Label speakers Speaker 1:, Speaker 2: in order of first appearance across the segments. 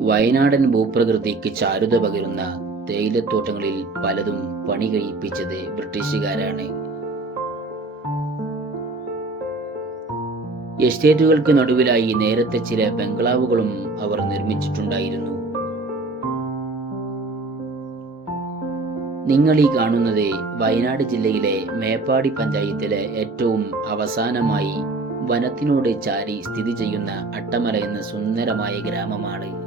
Speaker 1: വയനാടൻ ഭൂപ്രകൃതിക്ക് ചാരുത പകരുന്ന തേയിലത്തോട്ടങ്ങളിൽ പലതും പണി കഴിപ്പിച്ചത് ബ്രിട്ടീഷുകാരാണ്. എസ്റ്റേറ്റുകൾക്ക് നടുവിലായി നേരത്തെ ചില ബംഗ്ലാവുകളും അവർ നിർമ്മിച്ചിട്ടുണ്ടായിരുന്നു. നിങ്ങൾ ഈ കാണുന്നത് വയനാട് ജില്ലയിലെ മേപ്പാടി പഞ്ചായത്തിലെ ഏറ്റവും അവസാനമായി വനത്തിനോട് ചാരി സ്ഥിതി ചെയ്യുന്ന അട്ടമല എന്ന സുന്ദരമായ ഗ്രാമമാണ്.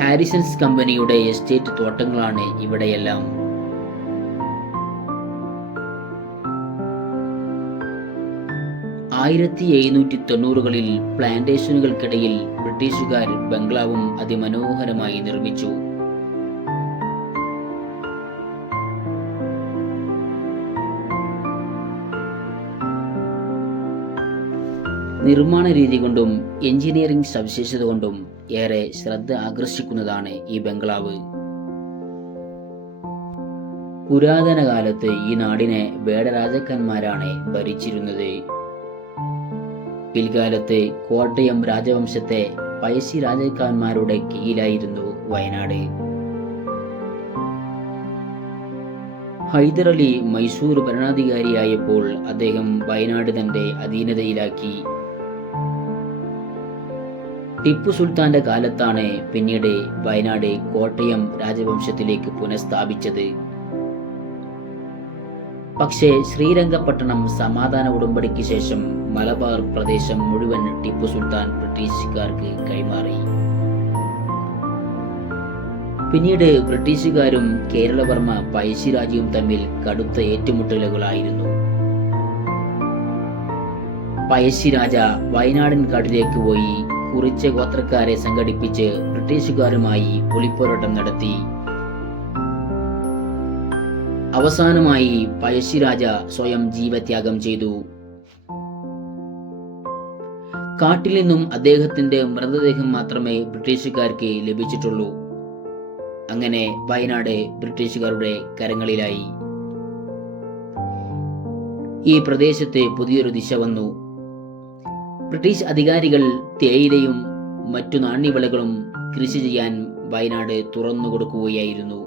Speaker 1: ഹാരിസൺസ് കമ്പനിയുടെ എസ്റ്റേറ്റ് തോട്ടങ്ങളാണ് ഇവിടെയെല്ലാം. ആയിരത്തി എഴുന്നൂറ്റി തൊണ്ണൂറുകളിൽ പ്ലാന്റേഷനുകൾക്കിടയിൽ ബ്രിട്ടീഷുകാർ ബംഗ്ലാവും അതിമനോഹരമായി നിർമ്മിച്ചു. നിർമ്മാണ രീതി കൊണ്ടും എഞ്ചിനീയറിംഗ് സവിശേഷത കൊണ്ടും ഏറെ ശ്രദ്ധ ആകർഷിക്കുന്നതാണ് ഈ ബംഗ്ലാവ്. പുരാതന കാലത്ത് ഈ നാടിനെ വേടരാജാക്കന്മാരാണ് ഭരിച്ചിരുന്നത്. പിൽക്കാലത്ത് കോട്ടയം രാജവംശത്തെ പഴശ്ശി രാജാക്കന്മാരുടെ കീഴിലായിരുന്നു വയനാട്. ഹൈദരലി മൈസൂർ ഭരണാധികാരിയായപ്പോൾ അദ്ദേഹം വയനാട് തന്റെ അധീനതയിലാക്കി. ടിപ്പു സുൽത്താന്റെ കാലത്താണ് പിന്നീട് വയനാട് കോട്ടയം രാജവംശത്തിലേക്ക് പുനഃസ്ഥാപിച്ചത്. പക്ഷേ ശ്രീരംഗപട്ടണം സമാധാന ഉടമ്പടിക്ക് ശേഷം മലബാർ പ്രദേശം മുഴുവൻ ടിപ്പു സുൽത്താൻ ബ്രിട്ടീഷുകാർക്ക് കൈമാറി. പിന്നീട് ബ്രിട്ടീഷുകാരും കേരളവർമ്മ പഴശ്ശിരാജയും തമ്മിൽ കടുത്ത ഏറ്റുമുട്ടലുകളായിരുന്നു. പഴശ്ശിരാജ വയനാടൻ കാട്ടിലേക്ക് പോയി കുറിച്ച ഗോത്രക്കാരെ സംഘടിപ്പിച്ച് ബ്രിട്ടീഷുകാരുമായി ഒളിപ്പോരാട്ടം നടത്തി. അവസാനമായി പഴശ്ശിരാജ സ്വയം ജീവത്യാഗം ചെയ്തു. കാട്ടിൽ നിന്നും അദ്ദേഹത്തിന്റെ മൃതദേഹം മാത്രമേ ബ്രിട്ടീഷുകാർക്ക് ലഭിച്ചിട്ടുള്ളൂ. അങ്ങനെ വയനാട് ബ്രിട്ടീഷുകാരുടെ കരങ്ങളിലായി. ഈ പ്രദേശത്ത് പുതിയൊരു ദിശ വന്നു. ബ്രിട്ടീഷ് അധികാരികൾ തേയിലയും മറ്റു നാണ്യവിളകളും കൃഷി ചെയ്യാൻ വയനാട് തുറന്നു കൊടുക്കുകയായിരുന്നു